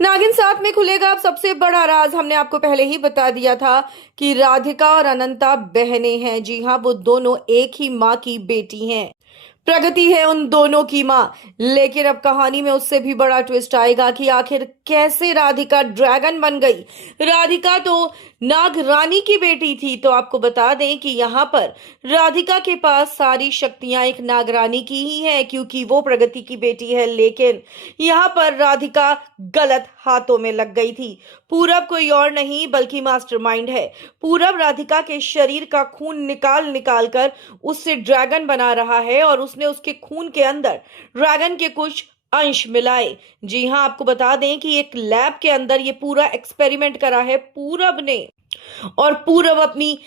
नागिन 7 में खुलेगा अब सबसे बड़ा राज। हमने आपको पहले ही बता दिया था कि राधिका और अनंता बहनें हैं। जी हाँ, वो दोनों एक ही माँ की बेटी हैं। प्रगति है उन दोनों की मां। लेकिन अब कहानी में उससे भी बड़ा ट्विस्ट आएगा कि आखिर कैसे राधिका ड्रैगन बन गई। राधिका तो नाग रानी की बेटी थी। तो आपको बता दें कि यहाँ पर राधिका के पास सारी शक्तियां एक नागरानी की ही है, क्योंकि वो प्रगति की बेटी है। लेकिन यहाँ पर राधिका गलत हाथों में लग गई थी। पूरब कोई और नहीं बल्कि मास्टरमाइंड है। पूरब राधिका के शरीर का खून निकाल निकाल कर उससे ड्रैगन बना रहा है और उसने उसके खून के अंदर ड्रैगन के कुछ अंश मिलाए। जी हां, आपको बता दें कि एक लैब के अंदर ये पूरा एक्सपेरिमेंट करा है पूरब ने। और पूरब अपनी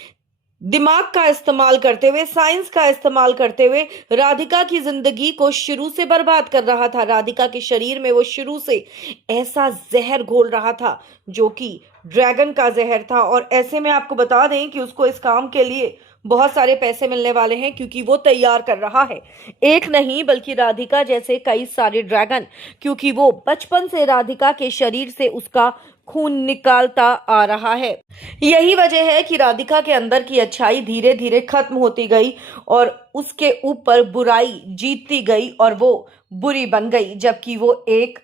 दिमाग का इस्तेमाल करते हुए, साइंस का इस्तेमाल करते हुए राधिका की जिंदगी को शुरू से बर्बाद कर रहा था। राधिका के शरीर में वो शुरू से ऐसा जहर घोल रहा था जो कि ड्रैगन का जहर था। और ऐसे में आपको बता दें कि उसको इस काम के लिए बहुत सारे पैसे मिलने वाले हैं, क्योंकि वो तैयार कर रहा है एक नहीं बल्कि राधिका जैसे कई सारे ड्रैगन, क्योंकि वो बचपन से राधिका के शरीर से उसका खून निकालता आ रहा है। यही वजह है कि राधिका के अंदर की अच्छाई धीरे धीरे खत्म होती गई और उसके ऊपर बुराई जीतती गई और वो बुरी बन गई, जबकि वो एक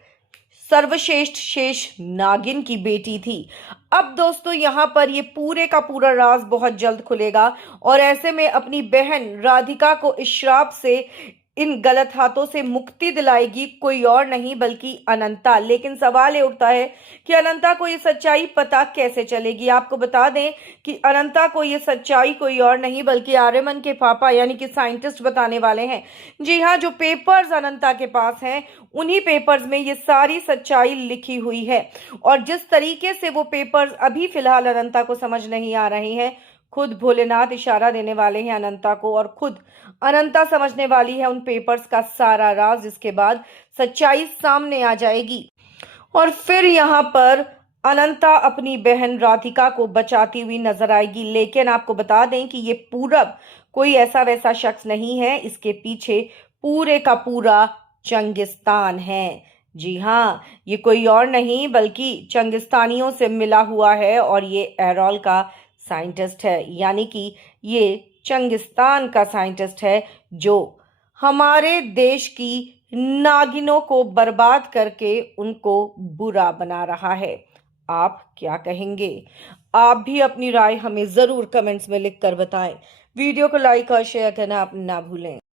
सर्वश्रेष्ठ शेष नागिन की बेटी थी। अब दोस्तों यहाँ पर ये पूरे का पूरा राज बहुत जल्द खुलेगा और ऐसे में अपनी बहन राधिका को इस श्राप से, इन गलत हाथों से मुक्ति दिलाएगी कोई और नहीं बल्कि अनंता। लेकिन सवाल ये उठता है कि अनंता को ये सच्चाई पता कैसे चलेगी। आपको बता दें कि अनंता को ये सच्चाई कोई और नहीं बल्कि आर्यमन के पापा यानी कि साइंटिस्ट बताने वाले हैं। जी हाँ, जो पेपर्स अनंता के पास हैं उन्हीं पेपर्स में ये सारी सच्चाई लिखी हुई है। और जिस तरीके से वो पेपर्स अभी फिलहाल अनंता को समझ नहीं आ रहे हैं, खुद भोलेनाथ इशारा देने वाले हैं अनंता को और खुद अनंता समझने वाली है उन पेपर्स का सारा राज। इसके बाद सच्चाई सामने आ जाएगी और फिर यहाँ पर अनंता अपनी बहन राधिका को बचाती हुई नजर आएगी। लेकिन आपको बता दें कि ये पूरब कोई ऐसा वैसा शख्स नहीं है, इसके पीछे पूरे का पूरा चंगिस्तान है। जी हाँ, ये कोई और नहीं बल्कि चंगिस्तानियों से मिला हुआ है और ये एरोल का साइंटिस्ट है, यानी कि ये चंगिस्तान का साइंटिस्ट है जो हमारे देश की नागिनों को बर्बाद करके उनको बुरा बना रहा है। आप क्या कहेंगे? आप भी अपनी राय हमें जरूर कमेंट्स में लिखकर बताएं। वीडियो को लाइक और शेयर करना आप ना भूलें।